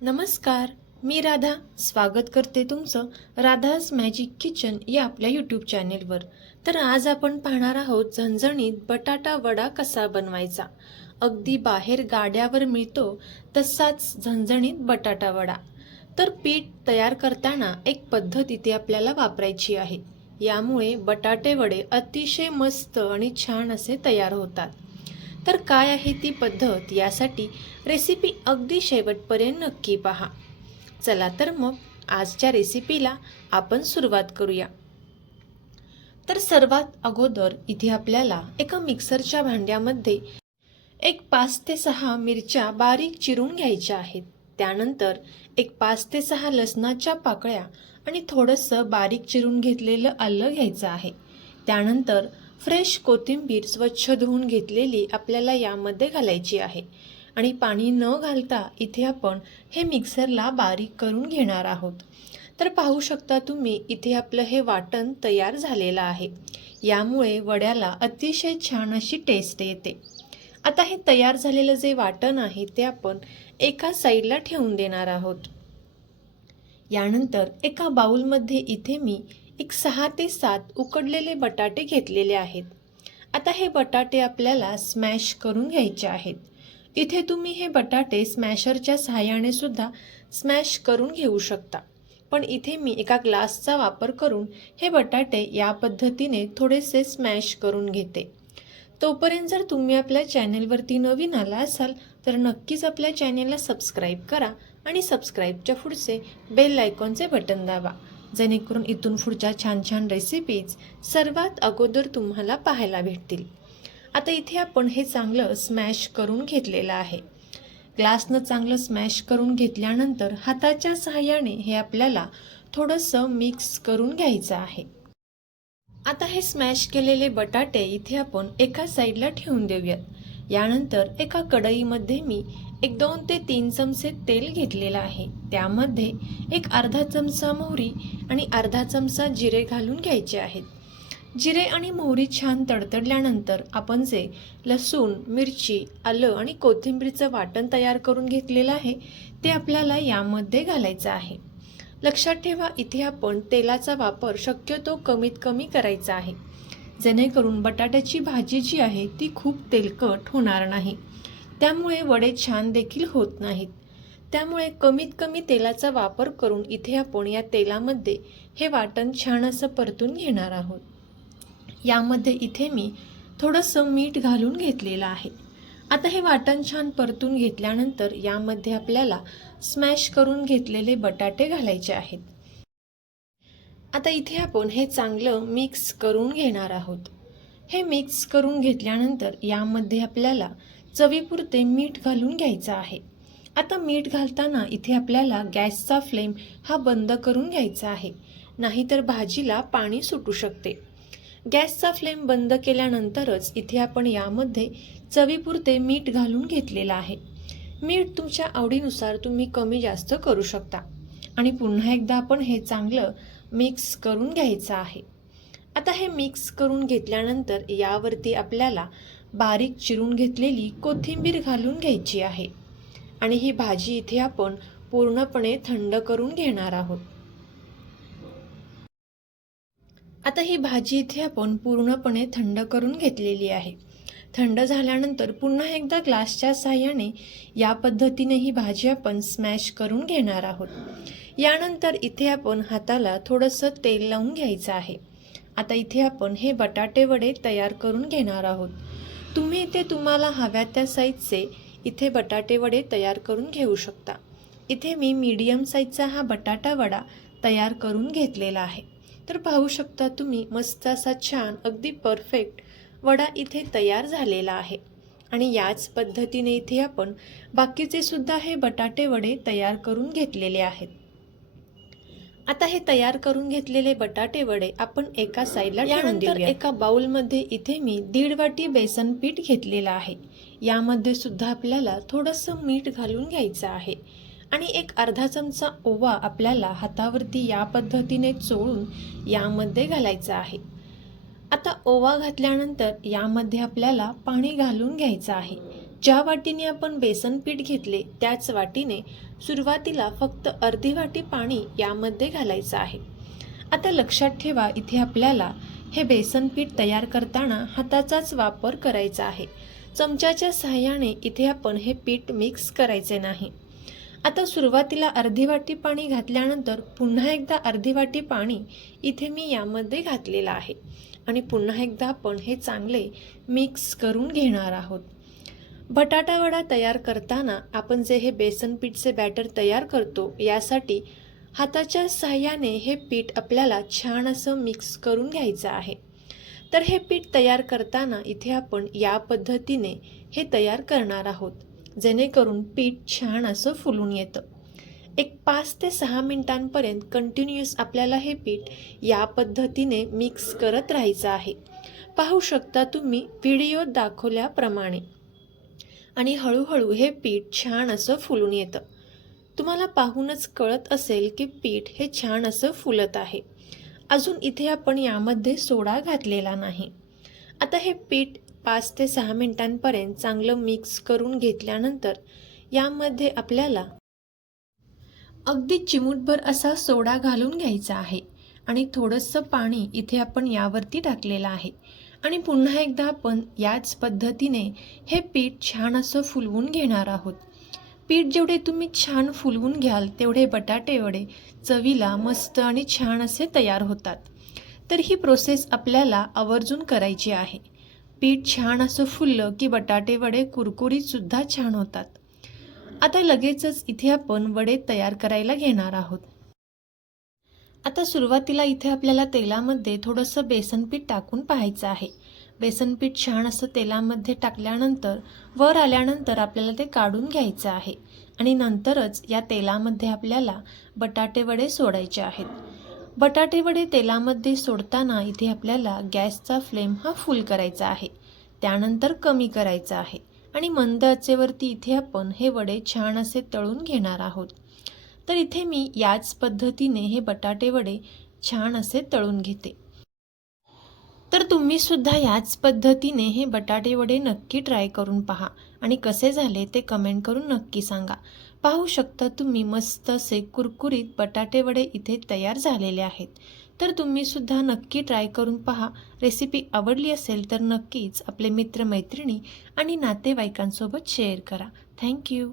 नमस्कार मी राधा. स्वागत करते तुमचं राधाज मॅजिक किचन या आपल्या यूट्यूब चॅनेलवर तर आज आपण पाहणार आहोत झणझणीत बटाटा वडा कसा बनवायचा. अगदी बाहेर गाड्यावर मिळतो तसाच झणझणीत बटाटा वडा. तर पीठ तयार करताना एक पद्धत इथे आपल्याला वापरायची आहे. यामुळे बटाटे वडे अतिशय मस्त आणि छान असे तयार होतात. तर काय आहे ती पद्धत यासाठी रेसिपी अगदी शेवटपर्यंत नक्की पहा. चला तर मग आजच्या रेसिपीला आपण सुरुवात करूया. तर सर्वात अगोदर इथे आपल्याला एका मिक्सरच्या भांड्यामध्ये एक पाच ते सहा मिरच्या बारीक चिरून घ्यायच्या आहेत. त्यानंतर एक पाच ते सहा लसणाच्या पाकळ्या आणि थोडंसं बारीक चिरून घेतलेलं आलं घ्यायचं आहे. त्यानंतर फ्रेश कोथिंबीर स्वच्छ धुवून घेतलेली आपल्याला यामध्ये घालायची आहे. आणि पाणी न घालता इथे आपण हे मिक्सरला बारीक करून घेणार आहोत. तर पाहू शकता तुम्ही इथे आपलं हे वाटण तयार झालेलं आहे. यामुळे वड्याला अतिशय छान अशी टेस्ट येते. आता हे तयार झालेलं जे वाटण आहे ते आपण एका साईडला ठेवून देणार आहोत. यानंतर एका बाऊलमध्ये इथे मी एक सहा ते सात उकडलेले बटाटे घेतलेले आहेत. आता हे बटाटे आपल्याला स्मॅश करून घ्यायचे आहेत. इथे तुम्ही हे बटाटे स्मॅशरच्या सहाय्याने सुद्धा स्मॅश करून घेऊ शकता. पण इथे मी एका ग्लासचा वापर करून हे बटाटे या पद्धतीने थोडेसे स्मॅश करून घेते. तोपर्यंत जर तुम्ही आपल्या चॅनेलवरती नवीन आला असाल तर नक्कीच आपल्या चॅनेलला सबस्क्राईब करा आणि सबस्क्राईबच्या पुढचे बेल आयकॉनचे बटन दाबा. जेणेकरून इथून पुढच्या छान छान रेसिपीज सर्वात अगोदर तुम्हाला पाहायला भेटतील. आता इथे आपण हे चांगलं स्मॅश करून घेतलेलं आहे. ग्लासनं चांगलं स्मॅश करून घेतल्यानंतर हाताच्या सहाय्याने हे आपल्याला थोडंसं मिक्स करून घ्यायचं आहे. आता हे स्मॅश केलेले बटाटे इथे आपण एका साईडला ठेवून देऊयात. यानंतर एका कढईमध्ये मी एक दोन ते तीन चमचे तेल घेतलेलं आहे. त्यामध्ये एक अर्धा चमचा मोहरी आणि अर्धा चमचा जिरे घालून घ्यायचे आहेत. जिरे आणि मोहरी छान तडतडल्यानंतर आपण जे लसूण मिरची आलं आणि कोथिंबीरचं वाटण तयार करून घेतलेलं आहे ते आपल्याला यामध्ये घालायचं आहे. लक्षात ठेवा इथे आपण तेलाचा वापर शक्यतो कमीत कमी करायचा आहे. जेणेकरून बटाट्याची भाजी जी आहे ती खूप तेलकट होणार नाही. त्यामुळे वडे छान देखील होत नाहीत. त्यामुळे कमीत कमी तेलाचा वापर करून इथे आपण या तेलामध्ये हे वाटण छान असं परतून घेणार आहोत. यामध्ये इथे मी थोडंसं मीठ घालून घेतलेलं आहे. आता हे वाटण छान परतून घेतल्यानंतर यामध्ये आपल्याला स्मॅश करून घेतलेले बटाटे घालायचे आहेत. आता इथे आपण हे चांगलं मिक्स करून घेणार आहोत. हे मिक्स करून घेतल्यानंतर यामध्ये आपल्याला चवीपुरते मीठ घालून घ्यायचं आहे. आता मीठ घालताना इथे आपल्याला गॅसचा फ्लेम हा बंद करून घ्यायचा आहे. नाहीतर भाजीला पाणी सुटू शकते. गॅसचा फ्लेम बंद केल्यानंतरच इथे आपण यामध्ये चवीपुरते मीठ घालून घेतलेलं आहे. मीठ तुमच्या आवडीनुसार तुम्ही कमी जास्त करू शकता. आणि पुन्हा एकदा आपण हे चांगलं मिक्स करून घ्यायचा आहे. आता हे मिक्स करून घेतल्यानंतर यावरती आपल्याला बारीक चिरून घेतलेली कोथिंबीर घालून घ्यायची आहे. आणि ही भाजी इथे आपण पूर्णपणे थंड करून घेणार आहोत. आता ही भाजी इथे आपण पूर्णपणे थंड करून घेतलेली आहे. थंड झाल्यानंतर पुन्हा एकदा ग्लासच्या साह्याने या पद्धतीने ही भाजी आपण स्मॅश करून घेणार आहोत. यानंतर इथे आपण हाताला थोडंसं तेल लावून घ्यायचं आहे. आता इथे आपण हे बटाटे वडे तयार करून घेणार आहोत. तुम्ही इथे तुम्हाला हव्या त्या साईजचे इथे बटाटे वडे तयार करून घेऊ शकता. इथे मी मीडियम साईजचा हा बटाटा वडा तयार करून घेतलेला आहे. तर पाहू शकता तुम्ही मस्त असा छान अगदी परफेक्ट वडा इथे तयार झालेला आहे. आणि याच पद्धतीने इथे आपण बाकीचे सुद्धा हे बटाटे वडे तयार करून घेतलेले आहेत. आता हे तयार करून घेतलेले बटाटे वडे आपण एका साईडला यानंतर एका बाउलमध्ये इथे मी दीड वाटी बेसन पीठ घेतलेलं आहे. यामध्ये सुद्धा आपल्याला थोडंसं मीठ घालून घ्यायचं आहे. आणि एक अर्धा चमचा ओवा आपल्याला हातावरती या पद्धतीने चोळून यामध्ये घालायचा आहे. आता ओवा घातल्यानंतर यामध्ये आपल्याला पाणी घालून घ्यायचं आहे. ज्या वाटीने आपण बेसन पीठ घेतले त्याच वाटीने सुरुवातीला फक्त अर्धी वाटी पाणी यामध्ये घालायचं आहे. आता लक्षात ठेवा इथे आपल्याला हे बेसन पीठ तयार करताना हाताचाच वापर करायचा आहे. चमच्याच्या सहाय्याने इथे आपण हे पीठ मिक्स करायचे नाही. आता सुरुवातीला अर्धी वाटी पाणी घातल्यानंतर पुन्हा एकदा अर्धी वाटी पाणी इथे मी यामध्ये घातलेलं आहे. आणि पुन्हा एकदा आपण हे चांगले मिक्स करून घेणार आहोत. बटाटा वडा तयार करताना आपण जे हे बेसन पीठचे बॅटर तयार करतो यासाठी हाताच्या सहाय्याने हे पीठ आपल्याला छान असं मिक्स करून घ्यायचं आहे. तर हे पीठ तयार करताना इथे आपण या पद्धतीने हे तयार करणार आहोत जेणेकरून पीठ छान असं फुलून येतं. एक पाच ते सहा मिनिटांपर्यंत कंटिन्युअस आपल्याला हे पीठ या पद्धतीने मिक्स करत राहायचं आहे. पाहू शकता तुम्ही व्हिडिओ दाखवल्याप्रमाणे. आणि हळूहळू हे पीठ छान असं फुलून येतं. तुम्हाला पाहूनच कळत असेल की पीठ हे छान असं फुलत आहे. अजून इथे आपण यामध्ये सोडा घातलेला नाही. आता हे पीठ पाच ते सहा मिनिटांपर्यंत चांगलं मिक्स करून घेतल्यानंतर यामध्ये आपल्याला अगदी चिमूटभर असा सोडा घालून घ्यायचा आहे. आणि थोडंसं पाणी इथे आपण यावरती टाकलेलं आहे. आणि पुन्हा एकदा आपण याच पद्धतीने हे पीठ छान असं फुलवून घेणार आहोत. पीठ जेवढे तुम्ही छान फुलवून घ्याल तेवढे बटाटे वडे चवीला मस्त आणि छान असे तयार होतात. तर ही प्रोसेस आपल्याला आवर्जून करायची आहे. पीठ छान असं फुललं की बटाटे वडे कुरकुरीतसुद्धा छान होतात. आता लगेचच इथे आपण वडे तयार करायला घेणार आहोत. आता सुरुवातीला इथे आपल्याला तेलामध्ये थोडंसं बेसन पीठ टाकून पाहायचं आहे. बेसन पीठ छान असं तेलामध्ये टाकल्यानंतर वर आल्यानंतर आपल्याला ते काढून घ्यायचं आहे. आणि नंतरच या तेलामध्ये आपल्याला बटाटे वडे सोडायचे आहेत. बटाटेवडे तेलामध्ये सोडताना इथे आपल्याला गॅसचा फ्लेम हा फुल करायचा आहे. त्यानंतर कमी करायचा आहे. आणि मंद आचेवरती इथे आपण हे वडे छान असे तळून घेणार आहोत. तर इथे मी याच पद्धतीने हे बटाटे वडे छान असे तळून घेते. तर तुम्ही सुद्धा याच पद्धतीने हे बटाटे वडे नक्की ट्राय करून पहा आणि कसे झाले ते कमेंट करून नक्की सांगा. पाहू शकता तुम्ही मस्त असे कुरकुरीत बटाटे वडे इथे तयार झालेले आहेत. तर तुम्ही सुद्धा नक्की ट्राय करून पहा. रेसिपी आवडली असेल तर नक्कीच आपले मित्रमैत्रिणी आणि नातेवाईकांसोबत शेअर करा. थँक्यू